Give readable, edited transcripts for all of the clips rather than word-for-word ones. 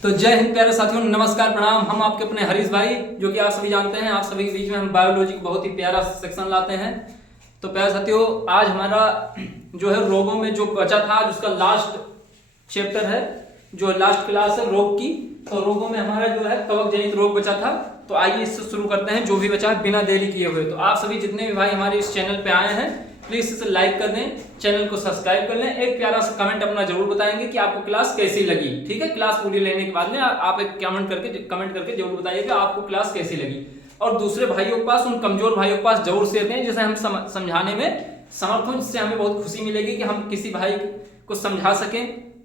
तो जय हिंद प्यारे साथियों, नमस्कार प्रणाम। हम आपके अपने हरीश भाई, जो कि आप सभी जानते हैं। आप सभी के बीच में हम बायोलॉजी को बहुत ही प्यारा सेक्शन लाते हैं। तो प्यारे साथियों, आज हमारा जो है रोगों में जो बचा था, आज उसका लास्ट चैप्टर है, जो लास्ट क्लास है रोग की। तो रोगों में हमारा जो है कवक जनित रोग बचा था। तो आइए इससे शुरू करते हैं, जो भी बचा है बिना देरी किए हुए। तो आप सभी जितने भी भाई हमारे इस चैनल पे आए हैं, प्लीज इसे लाइक कर दें, चैनल को सब्सक्राइब कर लें। एक प्यारा सा कमेंट अपना जरूर बताएंगे कि आपको क्लास कैसी लगी। ठीक है, क्लास पूरी लेने के बाद में आप एक कमेंट करके जरूर बताइएगा आपको क्लास कैसी लगी। और दूसरे भाइयों के पास, उन कमजोर भाइयों के पास जरूर शेयर दें, जिसे हम समझाने में समर्थ हों, जिससे हमें बहुत खुशी मिलेगी कि हम किसी भाई को समझा सकें,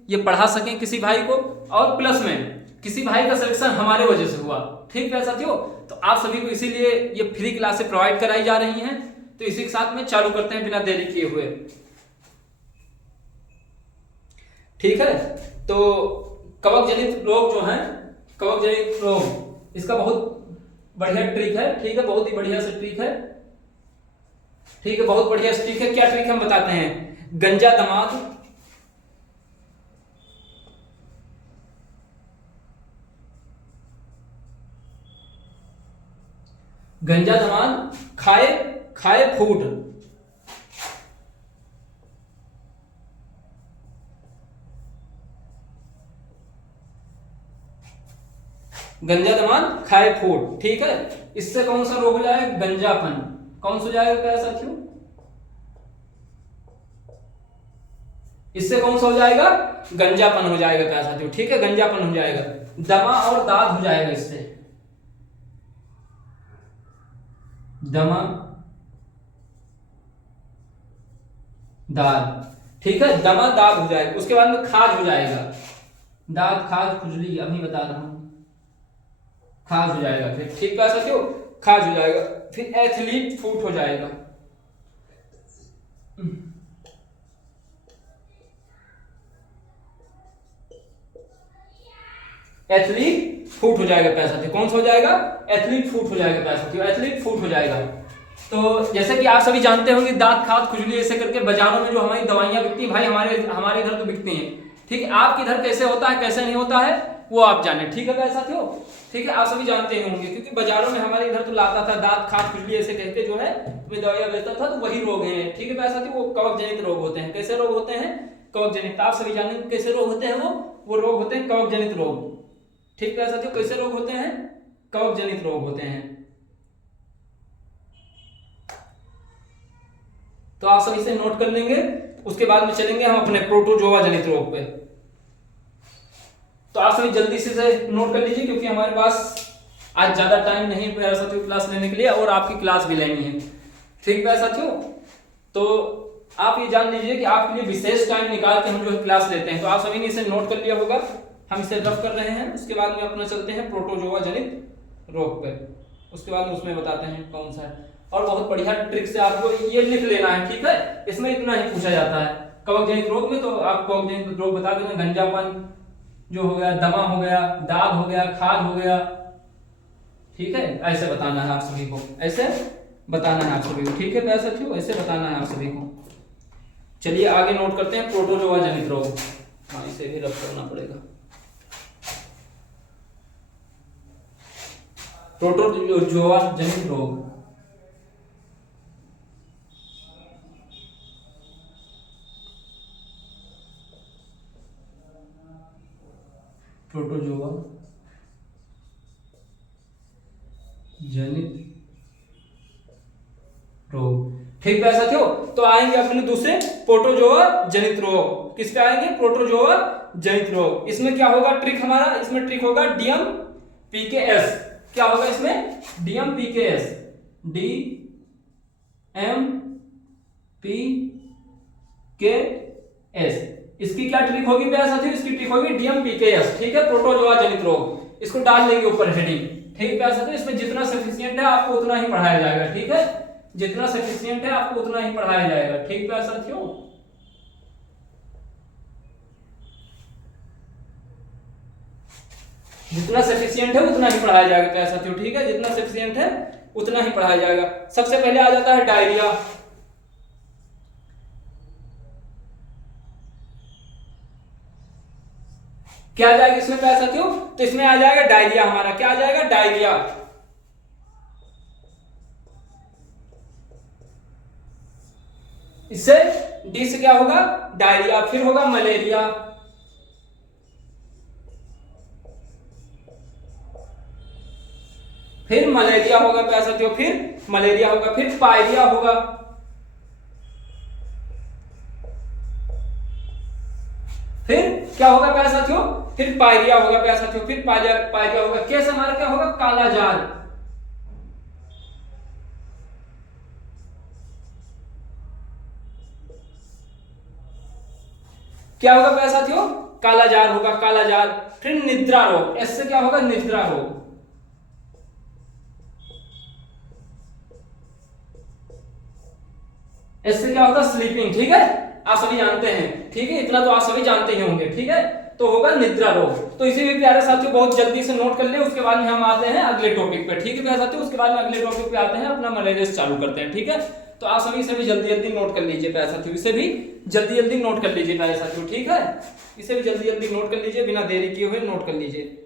ये पढ़ा सकें किसी भाई को, और प्लस में किसी भाई का सिलेक्शन हमारे वजह से हुआ। ठीक है साथियों, तो आप सभी को इसीलिए ये फ्री क्लासें प्रोवाइड कराई जा रही हैं। तो इसी के साथ में चालू करते हैं बिना देरी किए हुए। ठीक है, तो कवक जनित रोग जो है, कवक जनित रोग, इसका बहुत बढ़िया ट्रिक है। ठीक है, बहुत ही बढ़िया से ट्रिक है। ठीक है, बहुत बढ़िया ट्रिक है। क्या ट्रिक हम बताते हैं? गंजा दमाद, गंजा दमाद खाए खाए फूट। गंजा दमाद खाए फूट। ठीक है, इससे कौन सा रोग हो जाएगा? गंजापन। कौन सा हो जाएगा क्या साथियों? इससे कौन सा हो जाएगा? गंजापन हो जाएगा क्या साथियों? ठीक है, गंजापन हो जाएगा। दमा और दाद हो जाएगा इससे। दमा दाद। ठीक है, दमा दाद हो जाएगा। उसके बाद में खाज हो जाएगा। दाद, खाज, खुजली, अभी बता रहा हूं, खाज हो जाएगा। फिर ठीक है साथियों, खाज हो जाएगा। फिर एथलीट फूट हो जाएगा। एथलीट फूट हो जाएगा पैसा। कौन सा हो जाएगा? एथलीट फूट हो जाएगा पैसा। एथलीट फूट हो जाएगा। तो जैसे कि आप सभी जानते होंगे, दांत, खाद, खुजली ऐसे करके बाजारों में जो हमारी दवाइयां बिकती हैं, भाई हमारे इधर तो बिकती हैं। ठीक है, आपके इधर कैसे होता है, कैसे नहीं होता है, वो आप जाने। ठीक है साथियों, ठीक है, आप सभी जानते ही होंगे, क्योंकि बाजारों में हमारे इधर तो लाता था दांत, खाद, खुजली ऐसे कहते जो है मैं दवाइयां बेचता था। तो वही रोग है। ठीक है साथियों, वो कवक जनित रोग होते हैं। कैसे रोग होते हैं? कवक जनित। आप सभी जानेंगे कैसे रोग होते हैं। वो रोग होते हैं कवक जनित रोग। ठीक है साथियों, कैसे रोग होते हैं? कवक जनित रोग होते हैं। तो आप सब इसे नोट कर लेंगे। उसके बाद में चलेंगे हम अपने प्रोटोजोआ जनित रोग पे। तो आप सभी जल्दी से नोट कर लीजिए, क्योंकि हमारे पास आज ज्यादा टाइम नहीं है साथियों क्लास लेने के लिए, और आपकी क्लास भी लेनी है। ठीक है साथियों, तो आप ये जान लीजिए कि आपके लिए विशेष टाइम निकाल के हम जो है क्लास लेते हैं। तो आप सभी ने इसे नोट कर लिया होगा, हम इसे रफ कर रहे हैं। उसके बाद में अपना चलते हैं प्रोटोजोआ जनित रोग पे। उसके बाद में उसमें बताते हैं कौन सा है। और बहुत बढ़िया ट्रिक से आपको ये लिख लेना है। ठीक है, इसमें इतना ही पूछा जाता है। कवक जनित रोग में तो आप कवक जनित रोग बता देना। गंजापन जो हो गया, दमा हो गया, दाद हो गया, खाद हो गया। ठीक है, ऐसे बताना है आप सभी को, ऐसे बताना है आप सभी को। ठीक है प्यारे साथियों, ऐसे बताना है आप सभी को। चलिए आगे नोट करते हैं प्रोटोजोआ जनित रोग। हाँ, इसे भी रफ करना पड़ेगा। प्रोटोजोआ जनित रोग, प्रोटोजोआ जनित रोग। ठीक है साथियों, तो आएंगे अपने दूसरे प्रोटोजोआ जनित रोग। किस पे आएंगे? प्रोटोजोआ जनित रोग। इसमें क्या होगा ट्रिक हमारा? इसमें ट्रिक होगा डीएम पीकेएस। क्या होगा इसमें? DM PKS. D M P K S. इसकी क्या ट्रिक होगी प्यारे साथियों? इसकी ट्रिक होगी डीएम पीकेएस। ठीक है, प्रोटोजोआ जनित रोग। इसको डाल लेंगे ऊपर हेडिंग। ठीक है प्यारे साथियों, इसमें जितना सफिशिएंट है आपको उतना ही पढ़ाया जाएगा। ठीक है, जितना सफिशिएंट है आपको उतना ही पढ़ाया जाएगा। ठीक प्यारे साथियों, जितना सफिशिएंट है उतना ही पढ़ाया जाएगा प्यारे साथियों। ठीक है, जितना सफिशिएंट है उतना ही पढ़ाया जाएगा। सबसे पहले आ जाता है डायरिया। क्या आ जाएगा इसमें प्यारे साथियों? तो इसमें आ जाएगा डायरिया हमारा। क्या आ जाएगा? डायरिया। इससे डी से क्या होगा? डायरिया। फिर होगा मलेरिया। फिर मलेरिया होगा प्यारे साथियों, फिर मलेरिया होगा, फिर पायरिया होगा। फिर क्या होगा प्यारे साथियों? फिर पायरिया होगा प्यारे साथियों, फिर पायरिया होगा। कैसे हमारा क्या होगा? कालाजार। क्या होगा प्यारे साथियों? कालाजार होगा, कालाजार। फिर निद्रा रोग। इससे क्या होगा? निद्रा रोग। इससे क्या होता? स्लीपिंग। ठीक है, आप सभी जानते हैं। ठीक है, इतना तो आप सभी जानते ही होंगे। ठीक है, तो होगा निद्रा रोग। तो इसे भी प्यारे साथियों बहुत जल्दी से नोट कर ले। उसके बाद में हम आते हैं अगले टॉपिक पे। ठीक है प्यारे साथियों, उसके बाद में अगले टॉपिक पे आते हैं, अपना मलेरिया चालू करते हैं। ठीक है, तो आप सभी इसे भी जल्दी जल्दी नोट कर लीजिए प्यारे साथियों। इसे भी जल्दी जल्दी नोट कर लीजिए प्यारे साथियों। ठीक है, इसे भी जल्दी जल्दी नोट कर लीजिए, बिना देरी किए हुए नोट कर लीजिए।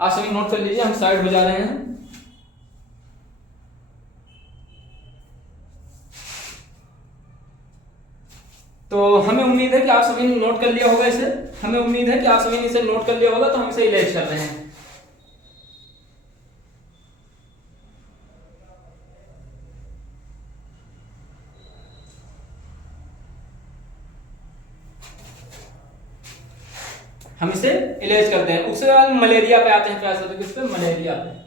आप सभी नोट कर लीजिए, हम साइड हो जा रहे हैं। तो हमें उम्मीद है कि आप सभी ने नोट कर लिया होगा इसे। हमें उम्मीद है कि आप सभी ने इसे नोट कर लिया होगा, तो हम इसे इलेज कर रहे हैं। हम इसे इलेज करते हैं। उसके बाद मलेरिया पे आते हैं प्यारे साथियों। किस पे? मलेरिया पे।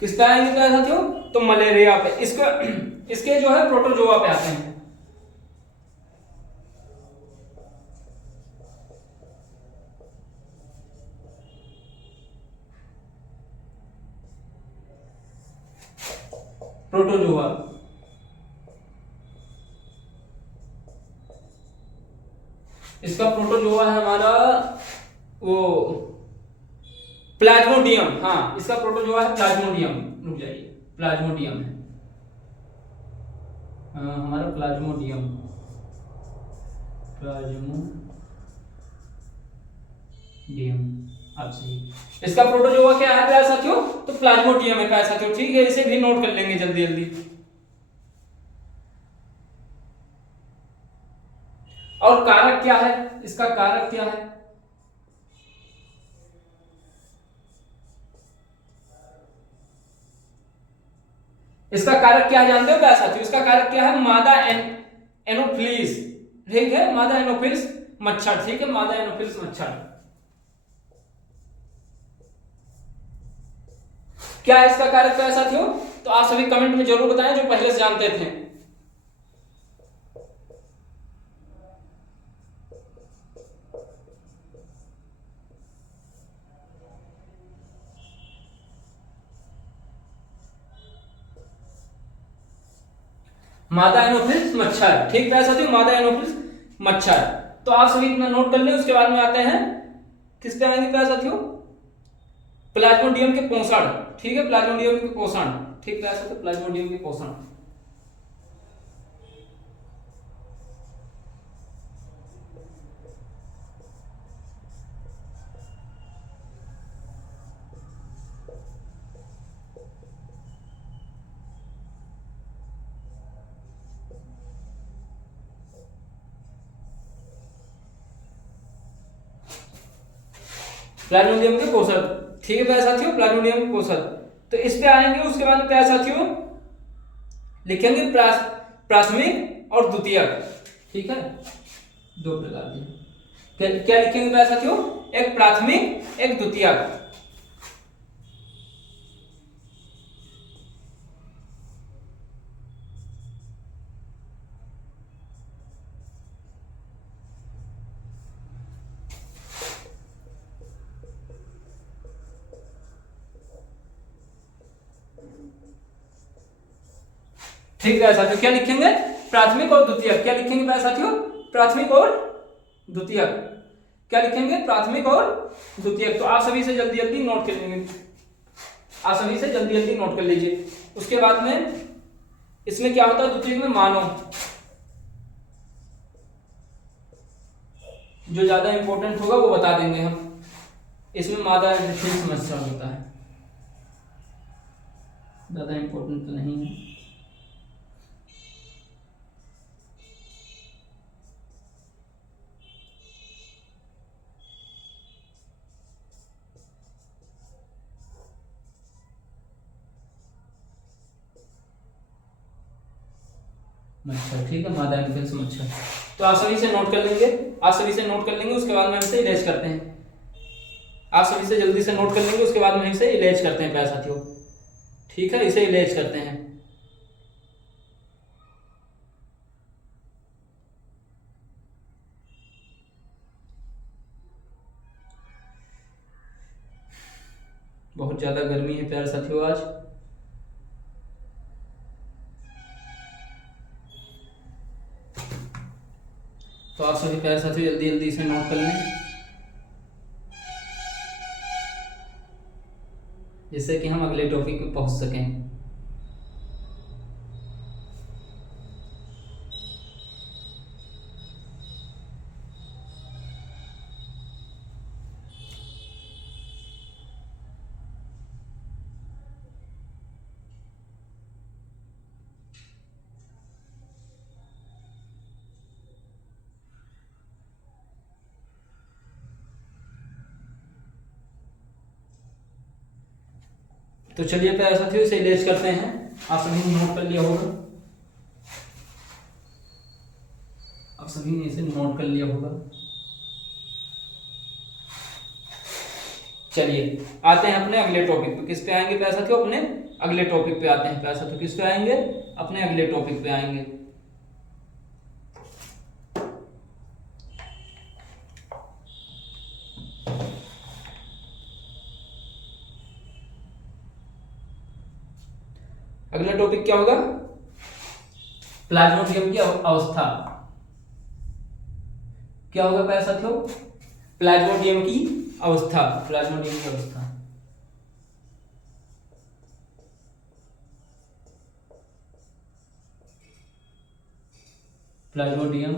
किस पे आएंगे प्यारे साथियों? तो मलेरिया पे। इसको इसके जो है प्रोटोजोआ पे आते हैं। प्रोटोजोआ। इसका प्रोटोजोआ है हमारा वो प्लाज्मोडियम। हाँ, इसका प्रोटोजोआ है प्लाज्मोडियम। रुक जाइए, प्लाज्मोडियम है। हमारा प्लाज्मोडियम। आप सही। इसका प्रोटोजोआ क्या है प्यारे साथियों? तो प्लाज्मोडियम है प्यारे साथियों। ठीक है, इसे भी नोट कर लेंगे जल्दी जल्दी। और कारक क्या है? इसका कारक क्या है? इसका कारक क्या जानते हो प्यारे साथियों? इसका कारक क्या है? मादा एनोफिलिस। ठीक है, मादा एनोफिलिस मच्छर। ठीक है, मादा एनोफिलिस मच्छर। क्या है इसका कारक प्यारे साथियों? तो आप सभी कमेंट में जरूर बताएं जो पहले से जानते थे। मादा एनोफिलिस मच्छर। ठीक है साथियों, मादा एनोफिलिस मच्छर। तो आप सभी इतना नोट कर लें। उसके बाद में आते हैं किस पे आएंगे प्यारे साथियों? प्लाज्मोडियम के पोषण। ठीक है, प्लाज्मोडियम के पोषण। ठीक है साथियों, प्लाज्मोडियम के पोषण। प्लाज्मोडियम के पोषक। ठीक है प्यारे साथियों, प्लाज्मोडियम के पोषक। तो इस पे आएंगे। उसके बाद में प्यारे साथियों लिखेंगे प्राथमिक और द्वितीयक। ठीक है, दो प्रकार के। क्या लिखेंगे प्यारे साथियों? एक प्राथमिक, एक द्वितीयक। ठीक है साथियों, क्या लिखेंगे? प्राथमिक और द्वितीयक। क्या लिखेंगे प्यारे साथियों? प्राथमिक और द्वितीयक। क्या लिखेंगे, प्राथमिक और द्वितीयक। तो आप सभी से जल्दी जल्दी नोट कर लेंगे, आप सभी से जल्दी जल्दी नोट कर लीजिए। उसके बाद में इसमें क्या होता है, द्वितीयक में मानव, जो ज्यादा इंपॉर्टेंट होगा वो बता देंगे हम। इसमें मादा जटिल समस्या होता है, ज्यादा इंपॉर्टेंट तो नहीं है। मच्छर, ठीक है, मादा एनोफिल्स मच्छर। तो आप सभी से नोट कर लेंगे, आप सभी से नोट कर लेंगे, उसके बाद में इसे इलेज करते हैं। आप सभी से जल्दी से नोट कर लेंगे, उसके बाद में इसे इलेज करते हैं प्यारे साथियों। ठीक है, इसे इलेज करते हैं। बहुत ज्यादा गर्मी है प्यारे साथियों आज। तो आप सभी प्यारे साथियों जल्दी जल्दी इसे नोट कर लें, जिससे कि हम अगले टॉपिक पे पहुंच सकें। तो चलिए प्यारे साथियों इसे इलेज करते हैं। आप सभी ने नोट कर लिया होगा, आप सभी ने इसे नोट कर लिया होगा। चलिए आते हैं अपने अगले टॉपिक पे। किस पे आएंगे प्यारे साथियों, अपने अगले टॉपिक पे आते हैं प्यारे साथियों। किस पे आएंगे, अपने अगले टॉपिक पे आएंगे। अगला टॉपिक क्या होगा, प्लाज्मोडियम की अवस्था। क्या होगा प्यारे साथियों, प्लाज्मोडियम की अवस्था, प्लाज्मोडियम की अवस्था। प्लाज्मोडियम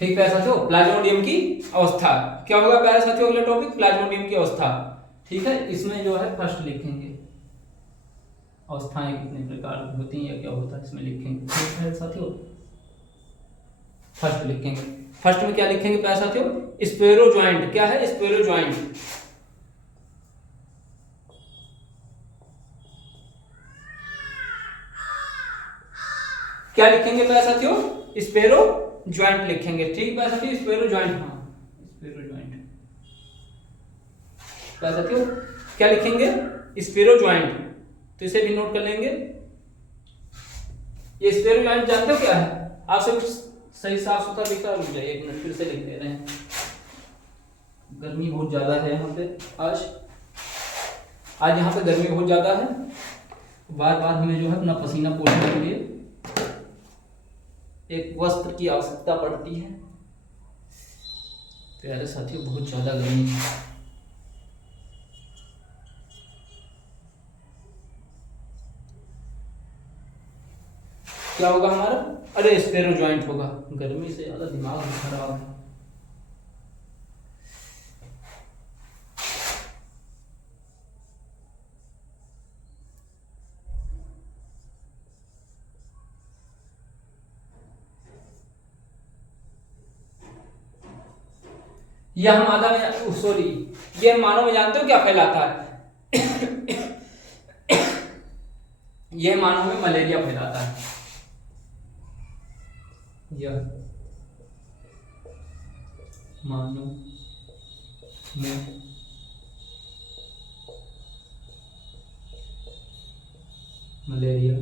ठीक प्यारे साथियों, प्लाज्मोडियम की अवस्था क्या होगा प्यारे साथियों, अगला टॉपिक प्लाज्मोडियम की अवस्था। ठीक है, इसमें जो है फर्स्ट लिखेंगे अवस्थाएं कितने प्रकार की होती हैं या क्या होता है, इसमें लिखेंगे। ठीक है साथियों, फर्स्ट लिखेंगे। फर्स्ट में क्या लिखेंगे प्यारे साथियों, स्पेरो ज्वाइंट। क्या है, स्पेरो ज्वाइंट। क्या लिखेंगे प्यारे साथियों, स्पेरो ज्वाइंट लिखेंगे। ठीक प्यारे साथियों, स्पेरो ज्वाइंट, हाँ स्पेरो ज्वाइंट। प्यारे साथियों क्या लिखेंगे, स्पेरो ज्वाइंट। तो इसे भी नोट कर लेंगे। ये स्पेरो ज्वाइंट जानते हो क्या है, आप सब सही साफ सुथरा लिखा, रुक जाइए एक मिनट, फिर से लिख दे रहे हैं। गर्मी बहुत ज्यादा है यहाँ पे आज यहाँ पे गर्मी बहुत ज्यादा है। बार बार हमें जो है अपना पसीना पोंछने के लिए एक वस्त्र की आवश्यकता पड़ती है। प्यारे साथियों बहुत ज्यादा गर्मी है। क्या होगा हमारा, अरे स्पेरो ज्वाइंट होगा। गर्मी से ज्यादा दिमाग खराब है। यह मादा में, सॉरी, यह मानव में जानते हो क्या फैलाता है यह मानव में मलेरिया फैलाता है। यह मानव में मलेरिया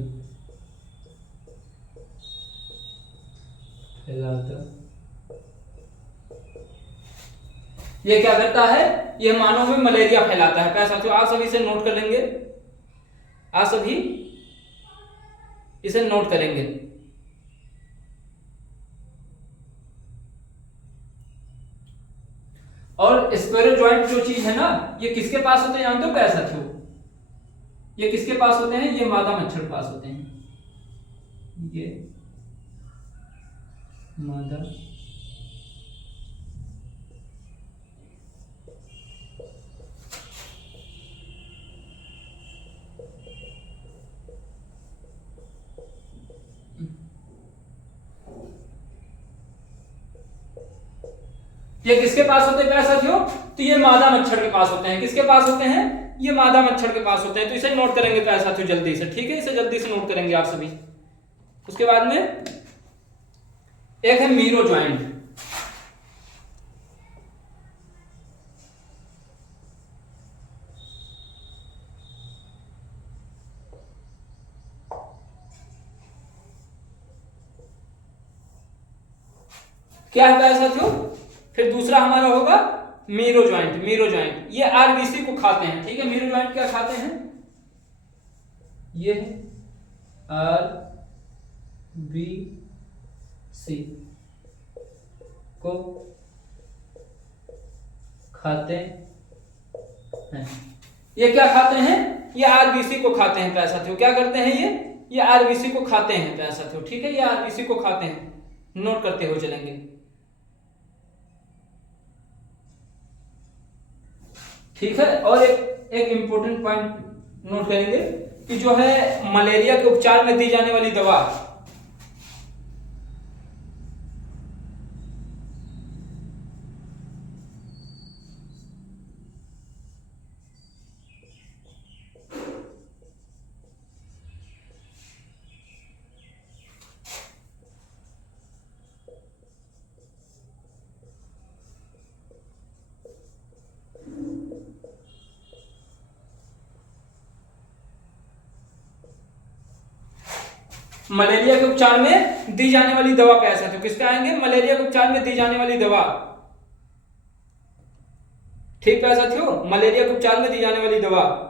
फैलाता, ये क्या करता है, ये मानव में मलेरिया फैलाता है। क्या साथियों, आप सभी से नोट कर लेंगे, आप सभी इसे नोट करेंगे। और स्क्वायर जॉइंट जो चीज है ना, ये किसके पास होते हैं जानते हो प्यारे साथियों? ये किसके पास होते हैं? ये मादा मच्छर के पास होते हैं। ये मादा ये किसके पास होते हैं प्यारे साथियों? तो ये मादा मच्छर के पास होते हैं। किसके पास होते हैं? ये मादा मच्छर के पास होते हैं। तो इसे नोट करेंगे प्यारे साथियों जल्दी से, ठीक है? इसे जल्दी से नोट करेंगे आप सभी। उसके बाद में एक है मीरो ज्वाइंट। क्या है प्यारे साथियों? फिर दूसरा हमारा होगा मीरो ज्वाइंट। मीरो ज्वाइंट ये आरबीसी को खाते हैं, ठीक है? मीरो ज्वाइंट क्या खाते हैं? ये आरबीसी को खाते हैं। ये क्या खाते हैं? ये आरबीसी को खाते हैं प्यारे साथियों। क्या करते हैं ये आरबीसी को खाते हैं प्यारे साथियों, ठीक है? ये आरबीसी को खाते हैं, नोट करते हुए चलेंगे, ठीक है? और एक इंपॉर्टेंट पॉइंट नोट करेंगे कि जो है मलेरिया के उपचार में दी जाने वाली दवा, मलेरिया के उपचार में दी जाने वाली दवा पे ऐसा, तो किस पे आएंगे? मलेरिया के उपचार में दी जाने वाली दवा, ठीक है साथियों? मलेरिया के उपचार में दी जाने वाली दवा।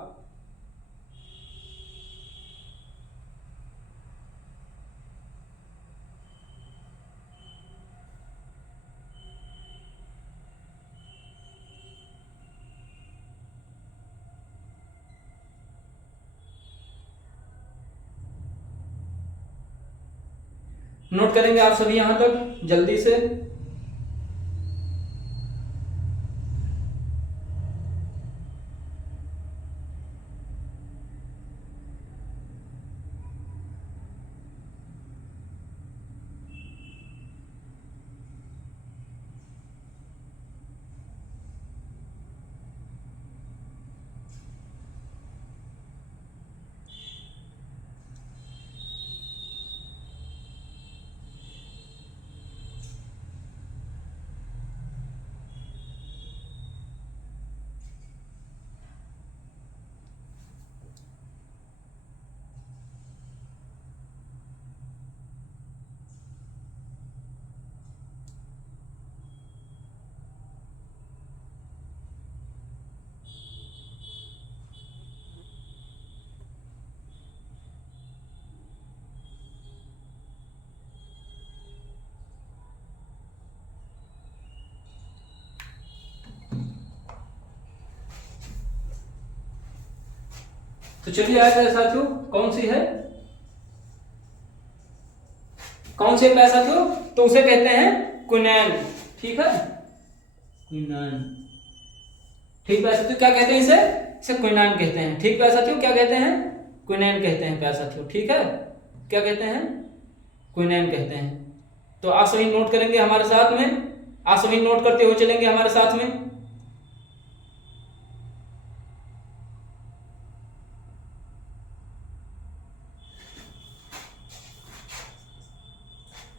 नोट करेंगे आप सभी यहां तक जल्दी से। तो चलिए आए प्यारे साथियों, कौन सी है? कौन सी है प्यारे साथियों? तो उसे कहते हैं क्विनैन, ठीक है? क्विनैन, ठीक प्यारे साथियों? क्या कहते हैं इसे? इसे क्विनैन कहते हैं, ठीक प्यारे साथियों? क्या कहते हैं? क्विनैन कहते हैं प्यारे साथियों, ठीक है? क्या कहते हैं? क्विनैन कहते हैं। तो आप सभी नोट करेंगे हमारे साथ में, आप सभी नोट करते हुए चलेंगे हमारे साथ में।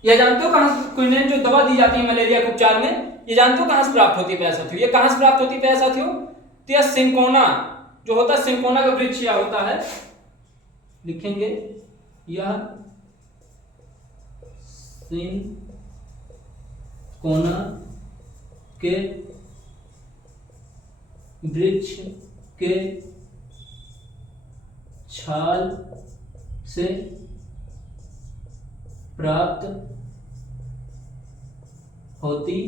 ये जानते हो कहां से क्विनैन जो दवा दी जाती है मलेरिया के उपचार में, ये जानते हो कहां से प्राप्त होती है प्यारे साथियों? ये कहां से प्राप्त होती है प्यारे साथियों? तो यह सिंकोना जो होता है, सिंकोना का वृक्ष या होता है, लिखेंगे यह सिंकोना के वृक्ष के छाल से प्राप्त होती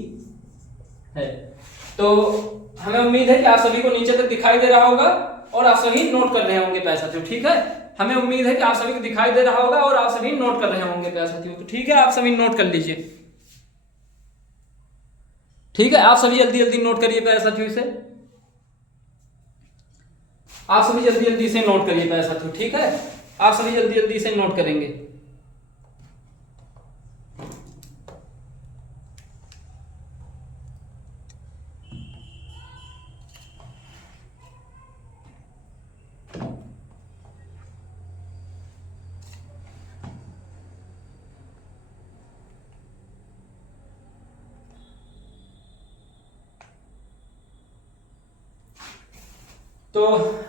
है। तो हमें उम्मीद है कि आप सभी को नीचे तक दिखाई दे रहा होगा और आप सभी नोट कर रहे होंगे प्यारे साथियों। ठीक है, हमें उम्मीद है कि आप सभी को दिखाई दे रहा होगा और आप सभी नोट कर रहे होंगे प्यारे साथियों। तो ठीक है, आप सभी नोट कर लीजिए। ठीक है, आप सभी जल्दी जल्दी नोट करिए प्यारे साथियों इसे। आप सभी जल्दी जल्दी इसे नोट करिए प्यारे साथियों। ठीक है, आप सभी जल्दी जल्दी इसे नोट करेंगे। तो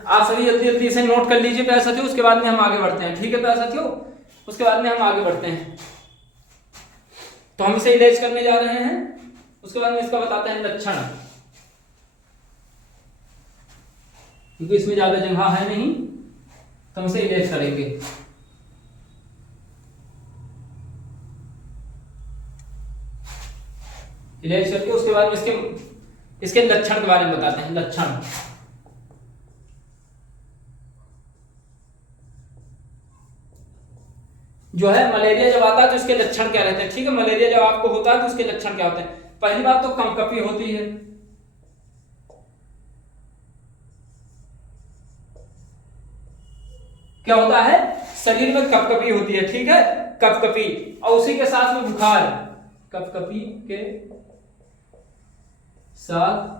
आप सभी जल्दी जल्दी इसे नोट कर लीजिए प्यारे साथियों। उसके बाद में हम आगे बढ़ते हैं। ठीक है प्यारे साथियों, उसके बाद में हम आगे बढ़ते हैं। तो हम इसे इरेज करने जा रहे हैं। उसके बाद में इसका बताते हैं लक्षण, क्योंकि इसमें ज्यादा जगह है नहीं तो हम इसे इरेज करेंगे। इरेज करके उसके बाद में इसके लक्षण के बारे में बताते हैं। लक्षण जो है, मलेरिया जब आता है तो इसके लक्षण क्या रहते हैं। ठीक है, मलेरिया जब आपको होता है तो इसके लक्षण क्या होते हैं। पहली बात तो कंपकपी होती है। क्या होता है, शरीर में कपकपी होती है। ठीक है, कपकपी, और उसी के साथ में बुखार। कपकपी के साथ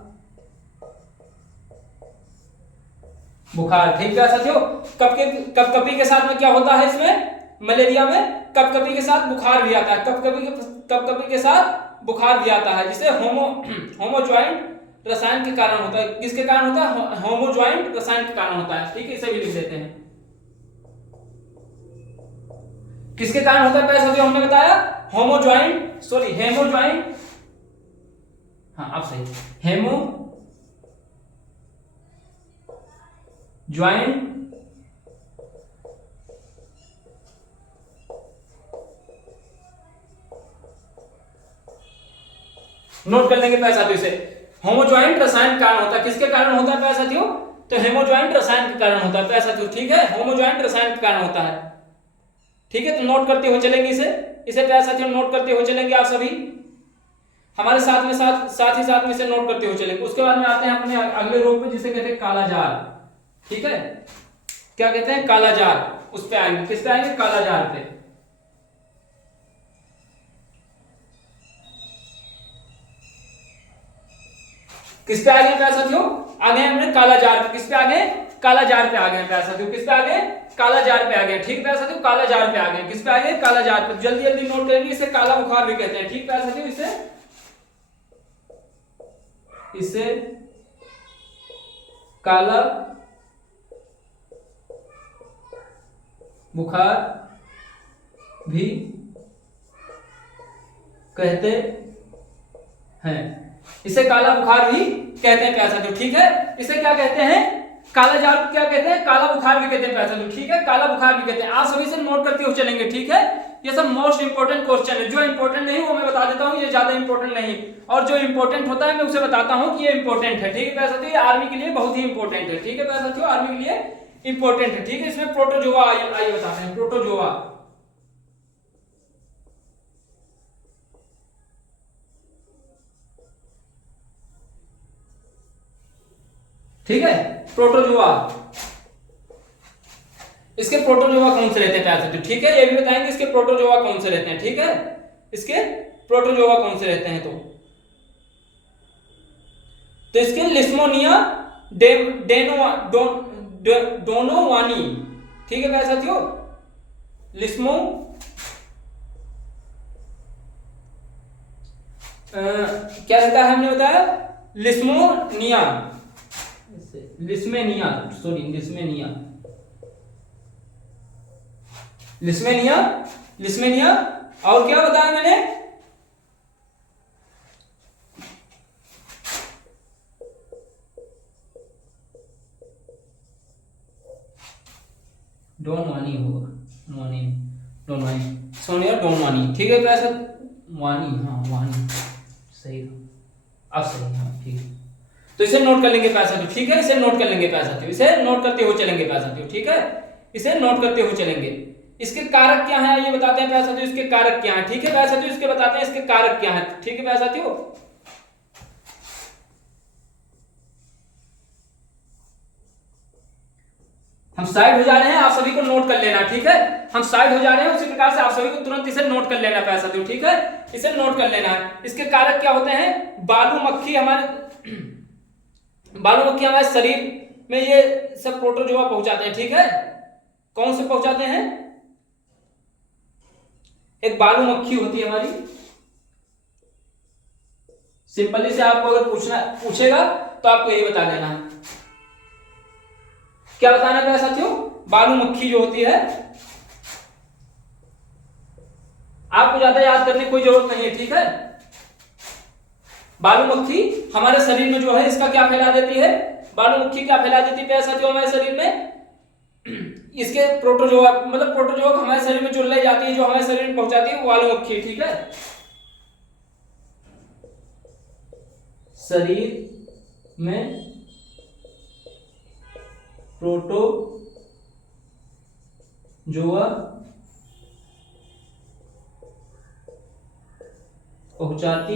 बुखार। ठीक है साथियों, कपकपी के साथ में क्या होता है, इसमें मलेरिया में कपकपी के साथ बुखार भी आता है। कपकपी के साथ बुखार भी आता है, जिसे होमोज्वाइंट रसायन के कारण होता है। किसके कारण होता है, होमोज्वाइंट रसायन के कारण होता है। ठीक है, इसे भी लिख देते हैं। किसके कारण होता है प्यारे साथियों, हमने बताया हेमोज्वाइंट, हाँ आप सही, हेमोज्वाइंट नोट कर लेंगे प्यारे साथियों इसे। होमोज्वाइंट रसायन कारण होता है। किसके कारण होता है प्यारे साथियों, तो हेमोज्वाइंट रसायन के कारण होता है प्यारे साथियों। ठीक है, होमोज्वाइंट रसायन के कारण होता है। ठीक है, तो नोट करते हुए चलेंगे इसे प्यारे साथियों, नोट करते हुए चलेंगे आप सभी हमारे साथ में, साथ ही साथ में इसे नोट करते हुए चलेंगे। उसके बाद में आते हैं अपने अगले रोग पे, जिसे कहते हैं कालाजार। ठीक है, क्या कहते हैं, कालाजार। उस पे आएंगे, किस पे आएंगे, कालाजार पे। किस पे आ गए प्यारे साथियों, आ गए हमने कालाजार पे। किस पे आ गए, कालाजार पे आ गए प्यारे साथियों। किस पे आ गए, कालाजार पे आ गए। ठीक प्यारे साथियों, कालाजार पे आ गए। किस पे आ गए, कालाजार पे। जल्दी जल्दी नोट करेंगे, इसे काला बुखार भी कहते हैं। ठीक प्यारे साथियों, इसे काला बुखार भी कहते हैं। इसे काला बुखार भी कहते हैं प्यारे साथियों। ठीक है, इसे क्या कहते हैं, कालाजार क्या कहते हैं, काला बुखार भी कहते हैं प्यारे साथियों। ठीक है, काला बुखार भी कहते हैं। आप सभी से नोट करते हुए चलेंगे। ठीक है, ये सब मोस्ट इंपोर्टेंट क्वेश्चन है। जो इंपोर्टेंट नहीं वो मैं बता देता हूँ, ये ज्यादा इंपोर्टेंट नहीं, और जो इंपोर्टेंट होता है मैं उसे बताता हूँ कि ये इंपोर्टेंट है। ठीक है प्यारे साथियों, ये आर्मी के लिए बहुत ही इंपोर्टेंट है। ठीक है प्यारे साथियों, आर्मी के लिए इंपोर्टेंट है। ठीक है, इसमें प्रोटोजोआ आइए बताते हैं। प्रोटोजोआ, ठीक है, प्रोटोजोआ, इसके प्रोटोजोआ कौन से रहते हैं प्यारे साथियों। ठीक है, ये भी बताएंगे इसके प्रोटोजोआ कौन से रहते हैं। ठीक है, इसके प्रोटोजोआ कौन से रहते हैं। तो इसके लिस्मोनिया डोनोवानी। ठीक है प्यारे साथियों, लिस्मो क्या रहता है, हमने बताया leishmania, leishmania, sorry leishmania, leishmania, leishmania, और क्या बताया मैंने, डोनवानी होगा, वानी, डोनवानी, सोनिया डोनवानी, ठीक है पैसा वानी, हाँ वानी सही, अब सही, हाँ ठीक है। तो इसे नोट कर लेंगे पैसा तो ठीक है, इसे नोट कर लेंगे पैसा तो, इसे नोट करते हुए चलेंगे पैसा तो ठीक है, इसे नोट करते हुए चलेंगे। इसके कारक क्या है ये बताते हैं पैसा तो, इसके कारक क्या है ठीक है पैसा तो, इसके बताते हैं इसके कारक क्या है ठीक है पैसा तो। हम साइड हो जा रहे हैं, आप सभी को नोट कर लेना ठीक है, हम साइड हो जा रहे हैं, उसी प्रकार से आप सभी को तुरंत इसे नोट कर लेना पैसा तो ठीक है, इसे नोट कर लेना है। इसके कारक क्या होते हैं, बालू मक्खी हमारे बालू मक्खी हमारे शरीर में ये सब प्रोटोजोआ पहुंचाते हैं ठीक है। कौन से पहुंचाते हैं, एक बालू मक्खी होती है हमारी, सिंपली से आपको अगर पूछेगा तो आपको यही बता देना, क्या बताना है साथियों, बालू मक्खी जो होती है, आपको ज्यादा याद करने की कोई जरूरत नहीं है ठीक है। बालू मक्खी हमारे शरीर में जो है इसका क्या फैला देती है, बालू मक्खी क्या फैला देती है साथियों हमारे शरीर में, इसके प्रोटोजोआ मतलब प्रोटोजोआ हमारे शरीर में जो ले जाती है, जो हमारे शरीर में पहुंचाती है वो बालू मक्खी ठीक है। शरीर में प्रोटोजोआ पहुंचाती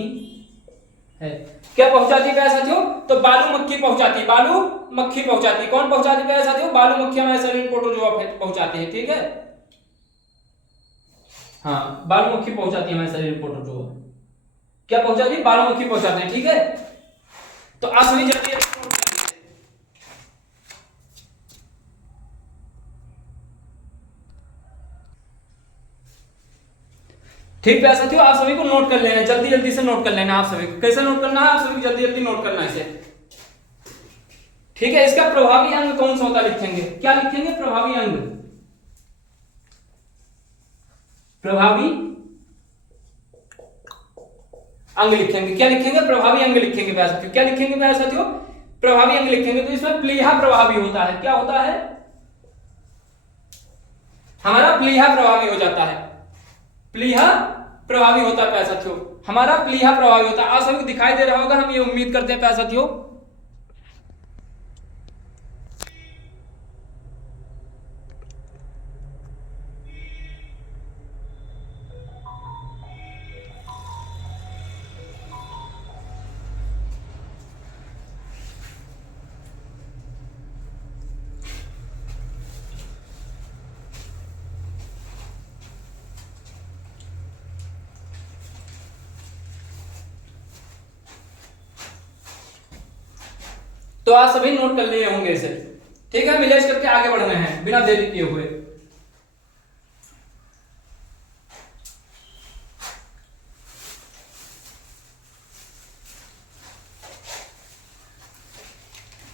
है, क्या पहुंचाती है साथियों, तो बालू मक्खी पहुंचाती है, बालू मक्खी पहुंचाती है। कौन पहुंचाती है साथियों, बालू मक्खी हमारे शरीर में प्रोटोजोआ पहुंचाती है ठीक है। हाँ बालू मक्खी पहुंचाती है हमारे शरीर में प्रोटोजोआ, क्या पहुंचाती है, बालू मक्खी पहुंचाते हैं ठीक है। तो आज सभी जल्दी ठीक है साथियों, आप सभी को नोट कर लेना, जल्दी जल्दी से नोट कर लेना, आप सभी को कैसे नोट करना है, आप सभी को जल्दी जल्दी नोट करना है इसे ठीक है। इसका प्रभावी अंग कौन सा होता है लिखेंगे, क्या लिखेंगे, प्रभावी अंग, प्रभावी अंग लिखेंगे, क्या लिखेंगे, प्रभावी अंग लिखेंगे साथियों, क्या लिखेंगे साथियों, प्रभावी अंग लिखेंगे। तो इसमें प्लीहा प्रभावी होता है, क्या होता है, हमारा प्लीहा प्रभावी हो जाता है, प्लीहा प्रभावी होता है साथियों, हमारा प्लीहा प्रभावी होता है। आप सभी को दिखाई दे रहा होगा, हम ये उम्मीद करते हैं साथियों। तो आप सभी नोट कर लिए होंगे इसे ठीक है, मिलेज करके आगे बढ़ रहे हैं बिना देरी किए हुए।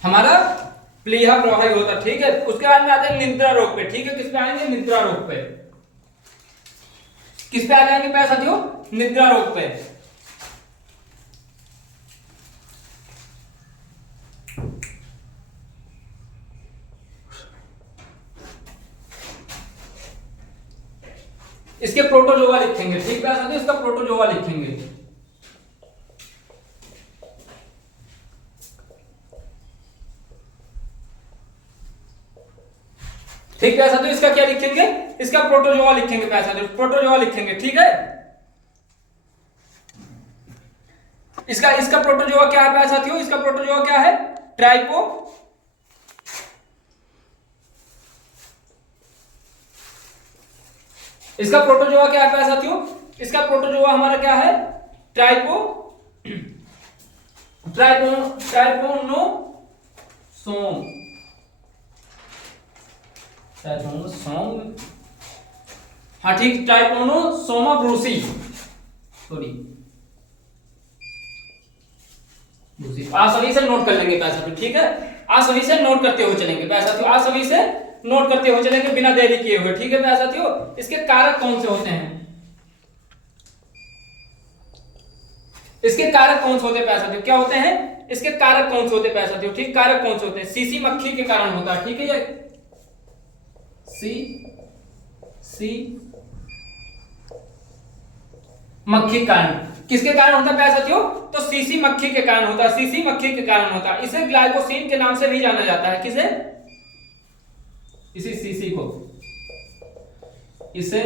हमारा प्लीहा प्रभावी होता ठीक है, उसके बाद में आते हैं निद्रा रोग पे ठीक है, किस पे आएंगे, निद्रा रोग पे, किस पे आ जाएंगे साथियों, निद्रा रोग पे। इसके प्रोटोजोआ लिखेंगे ठीक है साथियों, इसका प्रोटोजोआ लिखेंगे ठीक है साथियों। इसका क्या लिखेंगे, इसका प्रोटोजोआ लिखेंगे साथियों, प्रोटोजोआ लिखेंगे ठीक है। इसका प्रोटोजोआ क्या है साथियों, इसका प्रोटोजोआ क्या है, ट्राइपो, इसका प्रोटोजोआ क्या है साथियों, इसका प्रोटोजोआ हमारा क्या है, ट्राइपो, ट्राइपोनोसोम, हाँ ठीक, ट्राइपोनोसोमा ब्रूसी, सॉरी आप सभी से नोट कर लेंगे पैसा ठीक है, आप सभी से नोट करते हुए चलेंगे पैसा, तो आप सभी से नोट करते हुए चलेंगे बिना देरी किए हुए ठीक है साथियों। इसके कारक कौन से होते हैं, इसके कारक कौन से होते हैं साथियों, क्या होते हैं, इसके कारक कौन से होते हैं साथियों, ठीक, कारक कौन से होते हैं, सीसी मक्खी के कारण होता है ठीक है, सी सी मक्खी के कारण। किसके कारण होता है प्यारे साथियों? तो सीसी मक्खी के कारण होता है, सीसी मक्खी के कारण होता है। इसे ग्लाइकोसिन के नाम से भी जाना जाता है। किसे? इसी सीसी को, इसे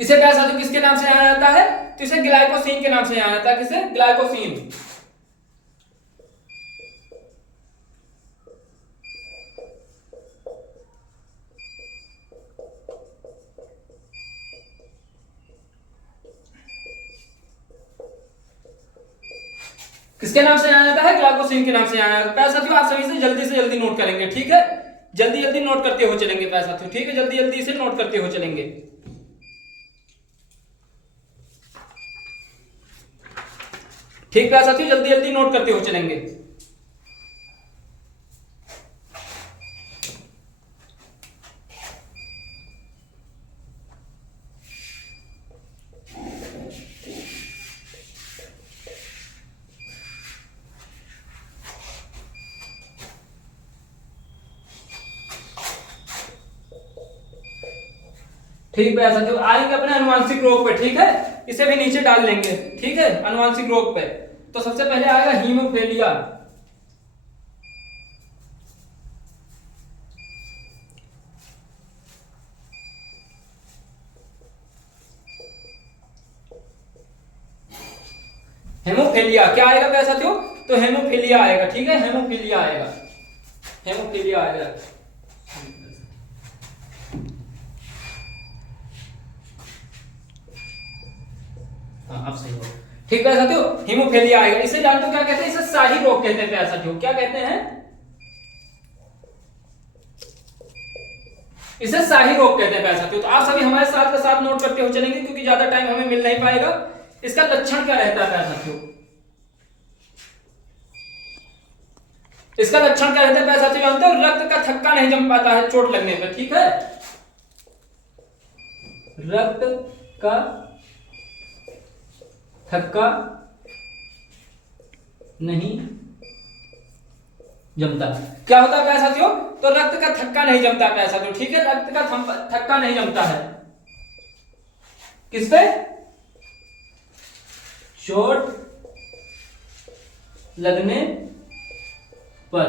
प्यारे साथियों किसके नाम से जाना जाता है? तो इसे ग्लाइकोसिन के नाम से जाना जाता है। किसे? ग्लाइकोसिन। किसके नाम से जाना जाता है? ग्लाइकोसिन के नाम से जाना जाता है। प्यारे साथियों आप सभी से जल्दी नोट करेंगे, ठीक है? जल्दी नोट करते हो चलेंगे प्यारे साथियों, ठीक है? जल्दी से नोट करते हो चलेंगे। ठीक प्यारे साथियों, जल्दी नोट करते हो चलेंगे। ठीक है साथियों, आएंगे अपने अनुवांशिक रोग पे, ठीक है? इसे भी नीचे डाल लेंगे, ठीक है? अनुवांशिक रोग पे तो सबसे पहले आएगा हीमोफीलिया। हेमोफीलिया क्या आएगा प्यारे साथियों? तो हेमोफीलिया आएगा, ठीक है? हेमोफीलिया आएगा। अब सही हो। ठीक है साथियों, हीमोफीलिया आएगा। इसे जानते हो क्या कहते हैं? इसे शाही रोग कहते हैं प्यारे साथियों। क्या कहते हैं? इसे शाही रोग कहते हैं प्यारे साथियों। तो आप सभी हमारे साथ का साथ नोट करते हो चलेंगे क्योंकि ज्यादा टाइम हमें मिल नहीं पाएगा। इसका लक्षण क्या रहता है प्यारे साथियों? इसका लक्षण क्या रहता है प्यारे साथियों? जानते हो? रक्त का थक्का नहीं जम पाता है चोट लगने पर, ठीक है? रक्त का थक्का नहीं जमता। क्या होता है प्यारे साथियों? तो रक्त का थक्का नहीं जमता प्यारे साथियों, ठीक है? रक्त का थक्का नहीं जमता है। किस पे? चोट लगने पर।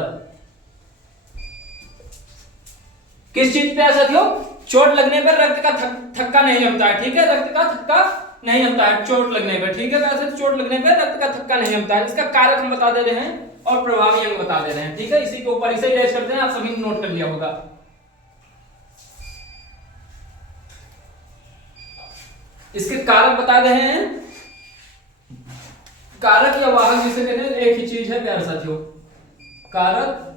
किस चीज पे साथियों? चोट लगने पर रक्त का थक्का नहीं जमता है, ठीक है? रक्त का थक्का नहीं जमता है चोट लगने पर, ठीक है? वैसे चोट लगने पर रक्त का थक्का नहीं जमता है। इसका कारक हम बता दे रहे हैं और प्रभावी अंग बता दे रहे हैं, ठीक है? इसी के ऊपर इसे रेस्ट करते हैं। आप सभी ने नोट कर लिया होगा। इसके कारक बता रहे हैं। कारक या वाहक जिसे कहते हैं एक ही चीज है प्यारे साथियों। कारक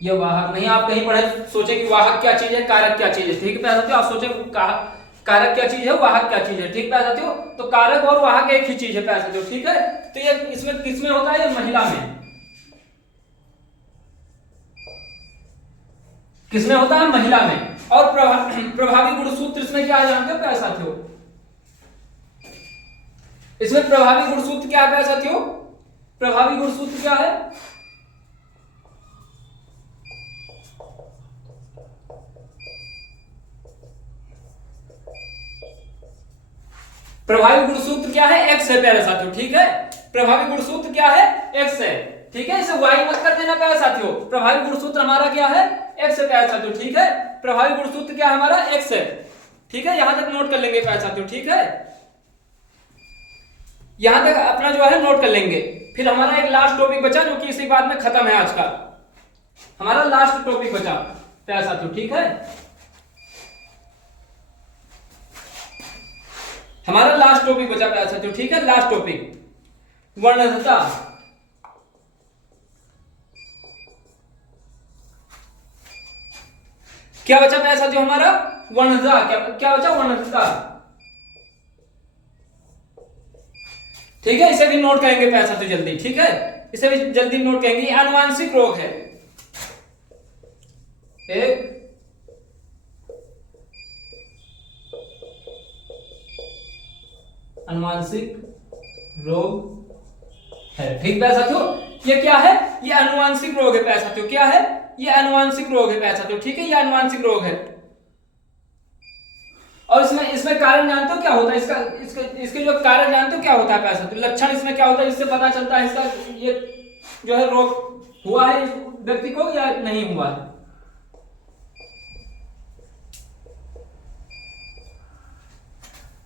या वाहक नहीं। आप कहीं पढ़े सोचे कि वाहक क्या चीज है, कारक क्या चीज है, ठीक है प्यारे साथियों? आप सोचे कारक क्या चीज है, वाहक क्या चीज है, ठीक प्यारे साथियों? तो कारक और वाहक एक ही चीज है प्यारे साथियों, ठीक है? तो ये इसमें किसमें होता है? ये महिला में। किसमें होता है? महिला में। और प्रभावी गुणसूत्र इसमें क्या जानते हो प्यारे साथियों? इसमें प्रभावी गुणसूत्र क्या है प्यारे साथियों? प्रभावी गुणसूत्र क्या है? प्रभावी गुणसूत्र क्या है? एक्स है प्यारे साथियों, ठीक है? प्रभावी गुणसूत्र क्या है? एक्स है, ठीक है? इसे वाई मत कर देना प्यारे साथियों। प्रभावी गुणसूत्र हमारा क्या है? एक्स है प्यारे साथियों, ठीक है? प्रभावी गुणसूत्र क्या है हमारा? एक्स है, ठीक है? यहां तक नोट कर लेंगे प्यारे साथियों, ठीक है? यहां तक अपना जो है नोट कर लेंगे। फिर हमारा एक लास्ट टॉपिक बचा जो कि इसी बात में खत्म है आज का। हमारा लास्ट टॉपिक बचा प्यारे साथियों, ठीक है? हमारा लास्ट टॉपिक बचा प्यारे साथियों, ठीक है? लास्ट टॉपिक वर्णनता। क्या बचा प्यारे साथियों हमारा? वर्णनता। क्या बचा? वर्णनता, ठीक है? इसे भी नोट करेंगे प्यारे साथियों जल्दी, ठीक है? इसे भी जल्दी नोट करेंगे। आनुवांशिक रोग है, एक आनुवांशिक रोग है, ठीक प्यारे साथियों? ये क्या है? ये आनुवांशिक रोग है प्यारे साथियों। क्या है? ये आनुवांशिक रोग है पैसा तो, ठीक है, ये आनुवांशिक रोग है। और इसमें कारण जानते हो क्या होता है, इसके जो कारण जानते हो क्या होता है पैसा तो, लक्षण इसमें क्या होता है, इससे पता चलता है इसका ये जो है रोग हुआ है इस व्यक्ति को या नहीं हुआ है।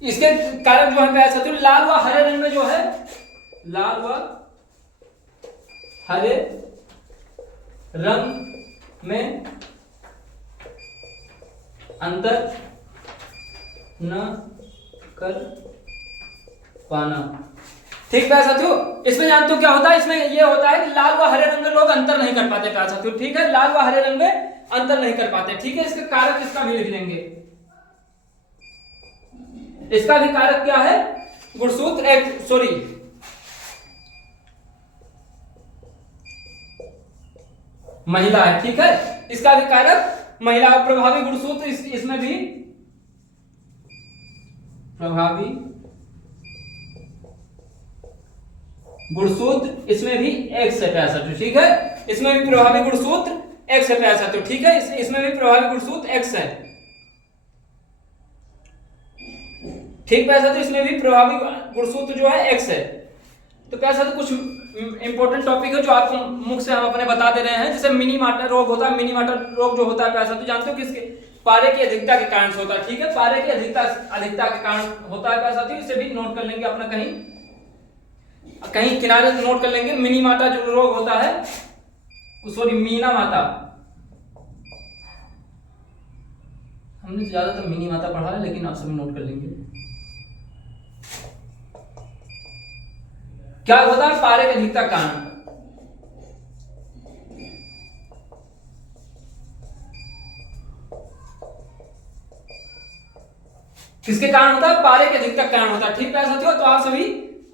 इसके कारण जो है पैसा तो, लाल व हरे रंग में जो है, लाल व हरे रंग में अंतर न कर पाना, ठीक है साथियों। इसमें जानते हो क्या होता है, इसमें ये होता है कि लाल व हरे रंग में लोग अंतर नहीं कर पाते प्यार साथियों, ठीक है, लाल व हरे रंग में अंतर नहीं कर पाते, ठीक है। इसका कारक इसका भी लिख लेंगे, इसका भी कारक क्या है, गुणसूत्र महिला है, ठीक है, इसका भी कारक महिला। प्रभावी गुणसूत्र इसमें भी प्रभावी गुणसूत्र इसमें भी x है पैसा तो, ठीक है, इसमें भी प्रभावी गुणसूत्र x है पैसा तो, ठीक है, इसमें भी प्रभावी गुणसूत्र x है, ठीक पैसा तो, इसमें भी प्रभावी गुणसूत्र जो है x है। तो पैसा तो कुछ इंपॉर्टेंट टॉपिक है जो आपको मुख से हम अपने बता दे रहे हैं। जैसे मिनी माटर रोग होता है, मिनी माटर रोग जो होता है पैसा तो जानते हो किसके, पारे की अधिकता के कारण से होता है, ठीक है, पारे की अधिकता के कारण होता है पैसा तो, इसे भी नोट कर लेंगे अपना कहीं किनारे से नोट कर लेंगे। मिनी माता जो रोग होता है, सॉरी मीना माता, हमने ज्यादातर मिनी माता पढ़ा है लेकिन आप सभी नोट कर लेंगे। क्या होता है, पारे की अधिकता कारण, किसके कारण होता है, पारे के अधिकता कारण होता है, ठीक है साथियों। तो आप सभी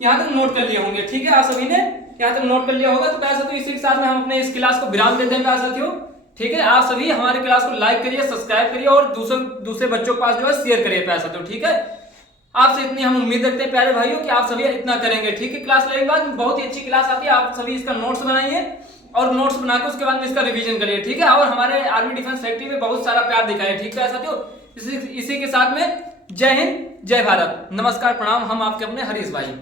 यहां तक नोट कर लिए होंगे, ठीक है, आप सभी ने यहां तक नोट कर लिया होगा। तो पैसा तो इसी के साथ में हम अपने इस क्लास को विराम देते हैं साथियों, ठीक है। आप सभी हमारे क्लास को लाइक करिए, सब्सक्राइब करिए और दूसरे बच्चों के पास जो है शेयर करिए पैसा तो, ठीक है। आपसे इतनी हम उम्मीद रखते हैं प्यारे भाइयों कि आप सभी इतना करेंगे, ठीक है। क्लास लेने के बाद बहुत ही अच्छी क्लास आती है, आप सभी इसका नोट्स बनाइए और नोट्स बनाकर उसके बाद में इसका रिवीजन करिए, ठीक है। और हमारे आर्मी डिफेंस फैक्ट्री में बहुत सारा प्यार दिखाइए, ठीक है साथियों। इसी के साथ में जय हिंद, जय भारत, नमस्कार, प्रणाम, हम आपके अपने हरीश भाई।